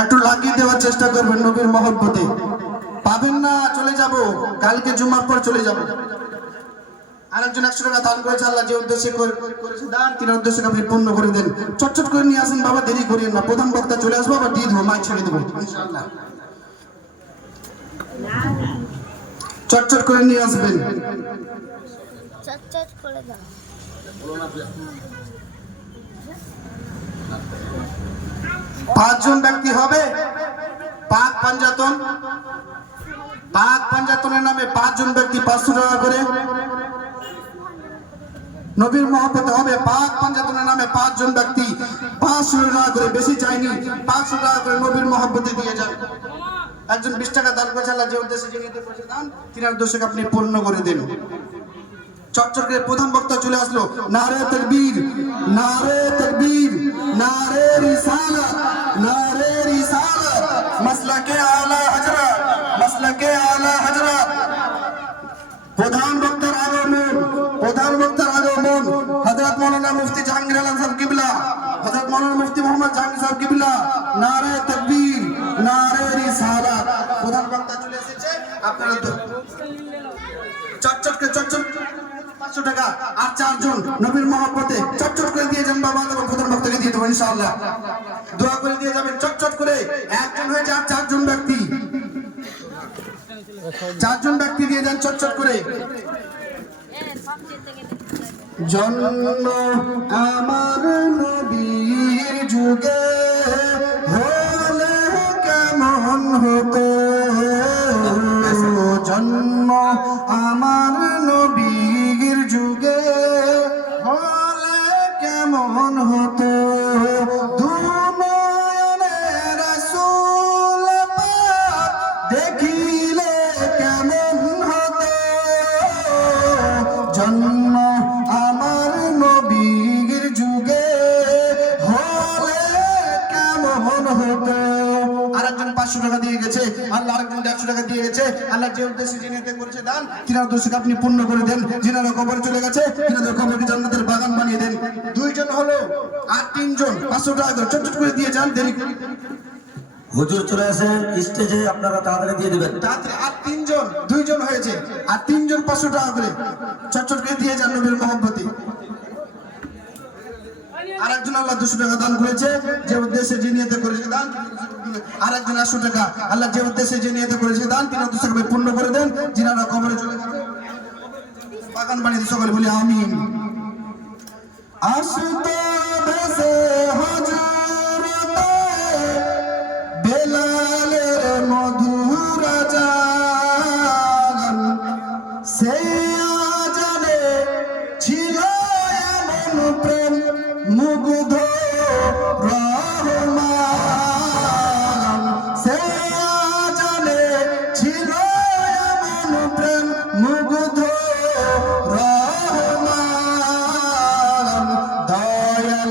একটু লাগিয়ে দেওয়ার চেষ্টা করবেন নবীর মহব্বতে। পাবেন না চলে যাব, কালকে জুমার পর চলে যাব। আরেকজন 100 টাকা দান করেছে, আল্লাহ যে উদ্দেশ্যে করেছে দান, তিন উদ্দেশ্যে আপনি পূর্ণ করে দেন। চটচট করে নিয়ে আসেন বাবা, দেরি করিয়েন না। প্রধান বক্তা চলে আসবো, আবার দিয়ে দেবো, মাইক ছেড়ে দেবো ইনশাআল্লাহ। চটচট করে নিয়ে আসবেন। চটচট করে দাও। পাঁচজন ব্যক্তি হবে। পাক পাঞ্জাতন, পাক পাঞ্জাতনের নামে 5 জন ব্যক্তি 500 টাকা করে নবীর মহব্বতে হবে। পাক পাঞ্জাতনের নামে 5 জন ব্যক্তি 500 টাকা করে, বেশি চাইনি, 500 টাকা করে নবীর মহব্বতে দিয়ে যান। একজন 20 টাকা দান করেছে, আল্লাহ যে উদ্দেশ্যে নিতে করেছে দান, তিন উদ্দেশ্যকে আপনি পূর্ণ করে দেন। চটচট করে প্রধান বক্তা চলে আসলো। নারে তাকবীর, নারে তাকবীর, নারে রিসালাত, নারে রিসালাত, মাসলাকে আলা হযরত, মাসলাকে আলা হযরত। প্রধান বক্তার আগমন, প্রধান বক্তার আগমন হযরত মাওলানা মুফতি জাহাঙ্গীর আলম সাহেব কিবলা, হযরত মাওলানা মুফতি মোহাম্মদ জাহাঙ্গীর সাহেব কিবলা। নারে তাকবীর, নারে রিসালাত। প্রধান বক্তা চলে এসেছে, আপনারা চটচট করে চটচট 500 টাকা আর 4 জন নবীর মহব্বতে চটচট করে দিয়ে যান বাবা, এবং প্রধান বক্তাকে দিয়ে দেবো ইনশাআল্লাহ। দোয়া করে দিয়ে যাবেন চটচট করে। একজন হয়েছে আর 4 জন ব্যক্তি, 4 জন ব্যক্তি দিয়ে যান চটচট করে। জন্ম আমার নবীর যুগে হলে কেমন হতো, জন্ম আমার নবীর যুগে হলে কেমন হতো, দুনয়নে রাসূল পাক দেখিলে কেমন হতো, জন্ম আমার নবীর যুগে হলে কেমন হতো। আরেকজন 500 টাকা দিয়ে গেছে, আল্লাহ আরেকজন 150 টাকা দিয়ে গেছে। আল্লাহ যে উদ্দেশ্যে জিনিয়াতে করেছে দান, তিনার উদ্দেশ্যকে আপনি পূর্ণ করে দেন। যিনারা কবরে চলে গেছে, তিনাদের কবরকে জান্নাতের বাগান বানিয়ে দেন। 2 জন হলো আর 3 জন 500 টাকা করে চটচট করে দিয়ে যান, দেরি করে। হুজুর চলে আসে স্টেজে, আপনারা তাড়াতাড়ি দিয়ে দেবেন। তাড়াতাড়ি আর 3 জন, 2 জন হয়েছে, আর 3 জন 500 টাকা করে চটচট করে দিয়ে যান নবীর মহব্বতে। আরেকজন আল্লাহ 200 টাকা দান করেছে, যে উদ্দেশ্যে জিনিয়াতে করেছে দান। আরেকজন 800 টাকা, আল্লাহ যে উদ্দেশ্যে জিনিয়াতে করেছে দান, তিন উদ্দেশ্যকে পূর্ণ করে দেন। যিনারা কবরে চলে গেছে বাগান বানিয়ে সকলে বলি আমিন। আসতো ভেসে হযরতে বেলালের মধুর আযান, সেই আযানে ছিল এমন প্রেম মুগ্ধ